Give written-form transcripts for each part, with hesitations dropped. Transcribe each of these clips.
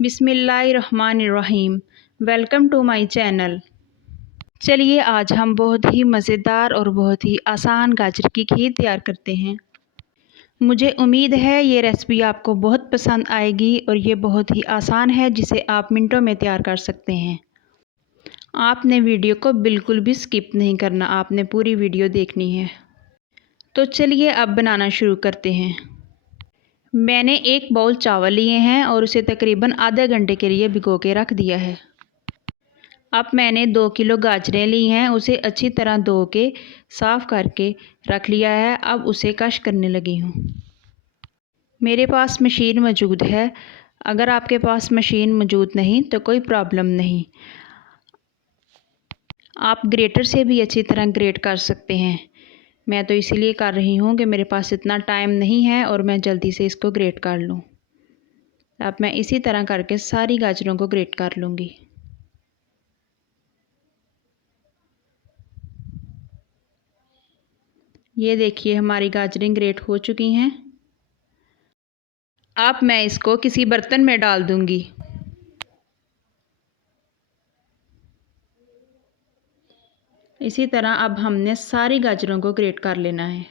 बिस्मिल्लाहिर्रहमानिर्रहीम। Welcome to my channel. चलिए आज हम बहुत ही मज़ेदार और बहुत ही आसान गाजर की खीर तैयार करते हैं। मुझे उम्मीद है ये रेसिपी आपको बहुत पसंद आएगी और ये बहुत ही आसान है जिसे आप मिनटों में तैयार कर सकते हैं। आपने वीडियो को बिल्कुल भी स्किप नहीं करना, आपने पूरी वीडियो देखनी है। तो चलिए अब बनाना शुरू करते हैं। मैंने एक बाउल चावल लिए हैं और उसे तकरीबन आधे घंटे के लिए भिगो के रख दिया है। अब मैंने 2 किलो गाजरें ली हैं, उसे अच्छी तरह धो के साफ़ करके रख लिया है। अब उसे कश करने लगी हूँ। मेरे पास मशीन मौजूद है, अगर आपके पास मशीन मौजूद नहीं तो कोई प्रॉब्लम नहीं, आप ग्रेटर से भी अच्छी तरह ग्रेट कर सकते हैं। मैं तो इसीलिए कर रही हूँ कि मेरे पास इतना टाइम नहीं है और मैं जल्दी से इसको ग्रेट कर लूँ। अब मैं इसी तरह करके सारी गाजरों को ग्रेट कर लूँगी। ये देखिए हमारी गाजरें ग्रेट हो चुकी हैं। अब मैं इसको किसी बर्तन में डाल दूँगी। इसी तरह अब हमने सारी गाजरों को ग्रेट कर लेना है।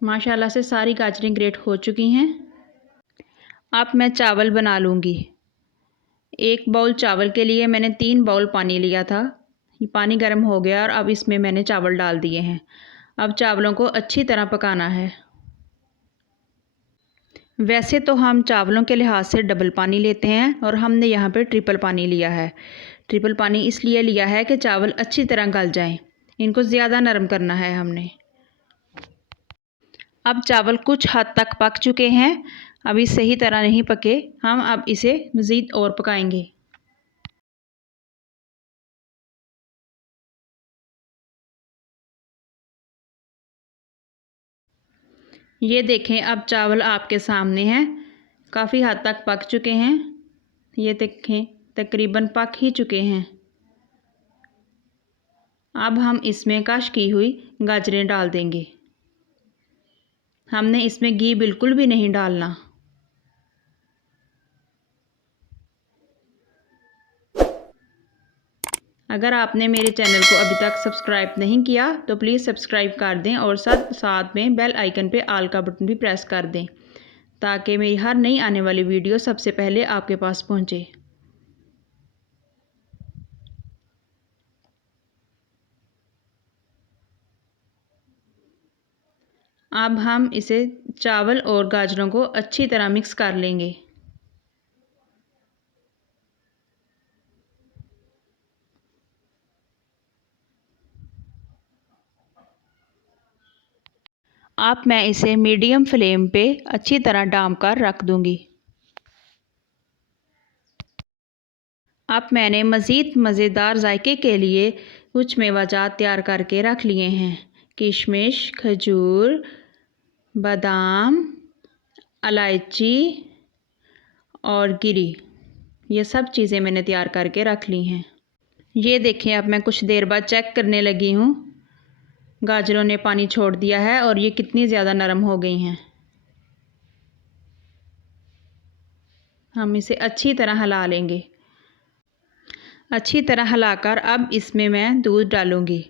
माशाल्लाह से सारी गाजरें ग्रेट हो चुकी हैं। अब मैं चावल बना लूँगी। एक बाउल चावल के लिए मैंने 3 बाउल पानी लिया था। ये पानी गर्म हो गया और अब इसमें मैंने चावल डाल दिए हैं। अब चावलों को अच्छी तरह पकाना है। वैसे तो हम चावलों के लिहाज से डबल पानी लेते हैं और हमने यहाँ पे ट्रिपल पानी लिया है। ट्रिपल पानी इसलिए लिया है कि चावल अच्छी तरह गल जाएं। इनको ज़्यादा नरम करना है हमने। अब चावल कुछ हद तक पक चुके हैं, अभी सही तरह नहीं पके। हम अब इसे मज़ीद और पकाएंगे। ये देखें अब चावल आपके सामने हैं, काफ़ी हद तक पक चुके हैं। ये देखें तकरीबन पक ही चुके हैं। अब हम इसमें कश की हुई गाजरें डाल देंगे। हमने इसमें घी बिल्कुल भी नहीं डालना। अगर आपने मेरे चैनल को अभी तक सब्सक्राइब नहीं किया तो प्लीज़ सब्सक्राइब कर दें और साथ में बेल आइकन पे ऑल का बटन भी प्रेस कर दें ताकि मेरी हर नई आने वाली वीडियो सबसे पहले आपके पास पहुंचे। अब हम इसे चावल और गाजरों को अच्छी तरह मिक्स कर लेंगे। अब मैं इसे मीडियम फ्लेम पे अच्छी तरह डाम कर रख दूंगी। अब मैंने मज़ीद मज़ेदार जायके के लिए कुछ मेवाजात तैयार करके रख लिए हैं। किशमिश, खजूर, बादाम, इलायची और गिरी, ये सब चीज़ें मैंने तैयार करके रख ली हैं। ये देखें अब मैं कुछ देर बाद चेक करने लगी हूँ। गाजरों ने पानी छोड़ दिया है और ये कितनी ज़्यादा नरम हो गई हैं। हम इसे अच्छी तरह हिला लेंगे। अच्छी तरह हिलाकर अब इसमें मैं दूध डालूँगी।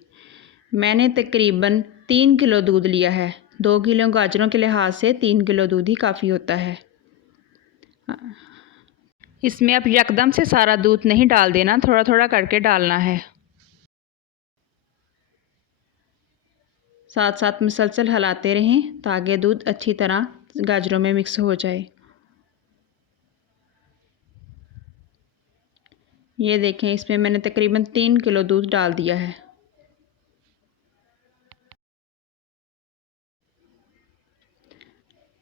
मैंने तकरीबन 3 किलो दूध लिया है। 2 किलो गाजरों के लिहाज से 3 किलो दूध ही काफ़ी होता है। इसमें अब यकदम से सारा दूध नहीं डाल देना, थोड़ा थोड़ा करके डालना है। साथ साथ मुसलसल हिलाते रहें ताकि दूध अच्छी तरह गाजरों में मिक्स हो जाए। ये देखें इसमें मैंने तकरीबन 3 किलो दूध डाल दिया है।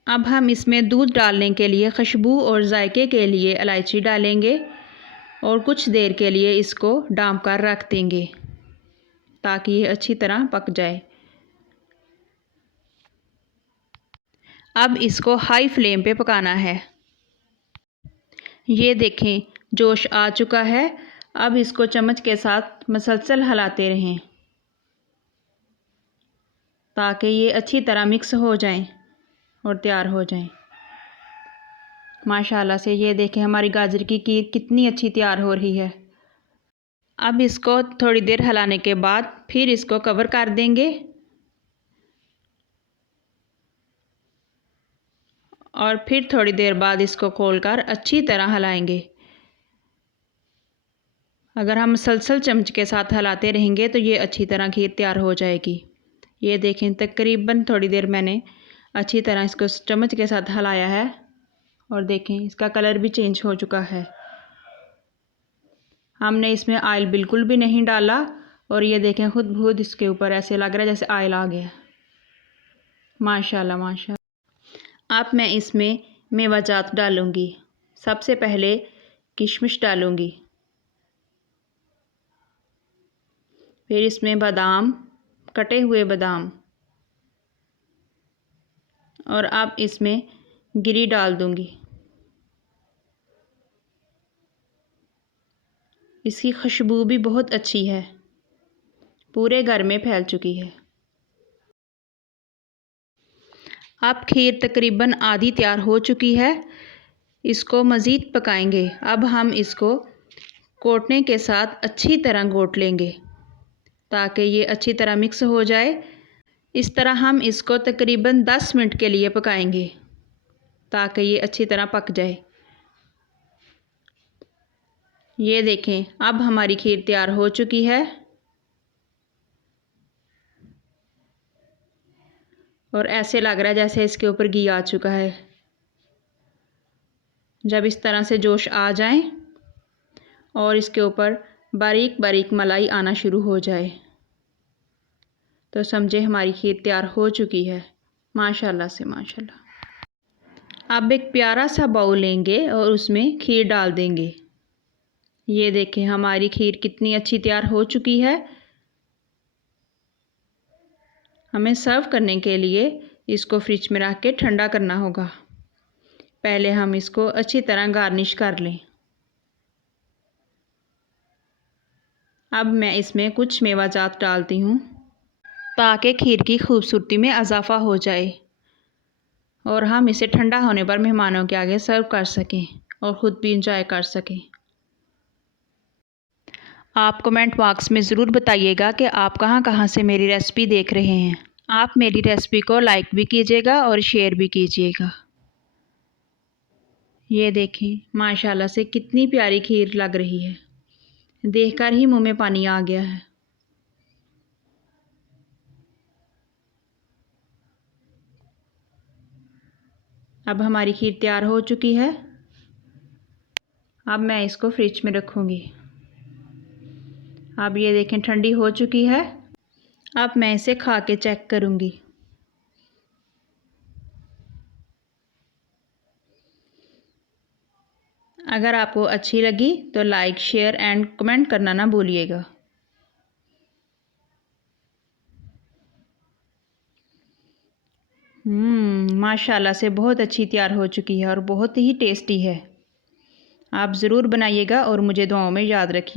अब हम इसमें दूध डालने के लिए खुशबू और जायके के लिए इलायची डालेंगे और कुछ देर के लिए इसको डाम कर रख देंगे ताकि ये अच्छी तरह पक जाए। अब इसको हाई फ्लेम पे पकाना है। ये देखें जोश आ चुका है। अब इसको चम्मच के साथ मुसलसल हिलाते रहें। ताकि ये अच्छी तरह मिक्स हो जाएं और तैयार हो जाएं। माशाल्लाह से ये देखें हमारी गाजर की खीर कितनी अच्छी तैयार हो रही है। अब इसको थोड़ी देर हिलाने के बाद फिर इसको कवर कर देंगे और फिर थोड़ी देर बाद इसको खोलकर अच्छी तरह हिलाएंगे। अगर हम मुसलसल चम्मच के साथ हिलाते रहेंगे तो ये अच्छी तरह खीर तैयार हो जाएगी। ये देखें तकरीबन थोड़ी देर मैंने अच्छी तरह इसको चम्मच के साथ हिलाया है और देखें इसका कलर भी चेंज हो चुका है। हमने इसमें ऑयल बिल्कुल भी नहीं डाला और ये देखें खुद बहुत इसके ऊपर ऐसे लग रहा है जैसे ऑयल आ गया। माशाल्लाह माशाल्लाह। अब मैं इसमें मेवाजात डालूँगी। सबसे पहले किशमिश डालूँगी, फिर इसमें बादाम, कटे हुए बादाम, और अब इसमें गिरी डाल दूँगी। इसकी खुशबू भी बहुत अच्छी है, पूरे घर में फैल चुकी है। अब खीर तकरीबन आधी तैयार हो चुकी है। इसको मज़ीद पकाएंगे। अब हम इसको घोटने के साथ अच्छी तरह घोट लेंगे ताकि ये अच्छी तरह मिक्स हो जाए। इस तरह हम इसको तकरीबन 10 मिनट के लिए पकाएंगे ताकि ये अच्छी तरह पक जाए। ये देखें अब हमारी खीर तैयार हो चुकी है और ऐसे लग रहा है जैसे इसके ऊपर घी आ चुका है। जब इस तरह से जोश आ जाए और इसके ऊपर बारीक बारीक मलाई आना शुरू हो जाए तो समझे हमारी खीर तैयार हो चुकी है। माशाल्लाह से माशाल्लाह। अब एक प्यारा सा बाउल लेंगे और उसमें खीर डाल देंगे। ये देखें हमारी खीर कितनी अच्छी तैयार हो चुकी है। हमें सर्व करने के लिए इसको फ्रिज में रख के ठंडा करना होगा। पहले हम इसको अच्छी तरह गार्निश कर लें। अब मैं इसमें कुछ मेवाजात डालती हूँ ताकि खीर की खूबसूरती में इजाफ़ा हो जाए और हम इसे ठंडा होने पर मेहमानों के आगे सर्व कर सकें और ख़ुद भी इंजॉय कर सकें। आप कमेंट बॉक्स में ज़रूर बताइएगा कि आप कहाँ से मेरी रेसिपी देख रहे हैं। आप मेरी रेसिपी को लाइक भी कीजिएगा और शेयर भी कीजिएगा। ये देखें माशाल्लाह से कितनी प्यारी खीर लग रही है, देखकर ही मुंह में पानी आ गया है। अब हमारी खीर तैयार हो चुकी है। अब मैं इसको फ्रिज में रखूँगी। अब ये देखें ठंडी हो चुकी है। अब मैं इसे खा के चेक करूँगी। अगर आपको अच्छी लगी तो लाइक, शेयर एंड कमेंट करना ना भूलिएगा। माशाल्लाह से बहुत अच्छी तैयार हो चुकी है और बहुत ही टेस्टी है। आप ज़रूर बनाइएगा और मुझे दुआओं में याद रखिए।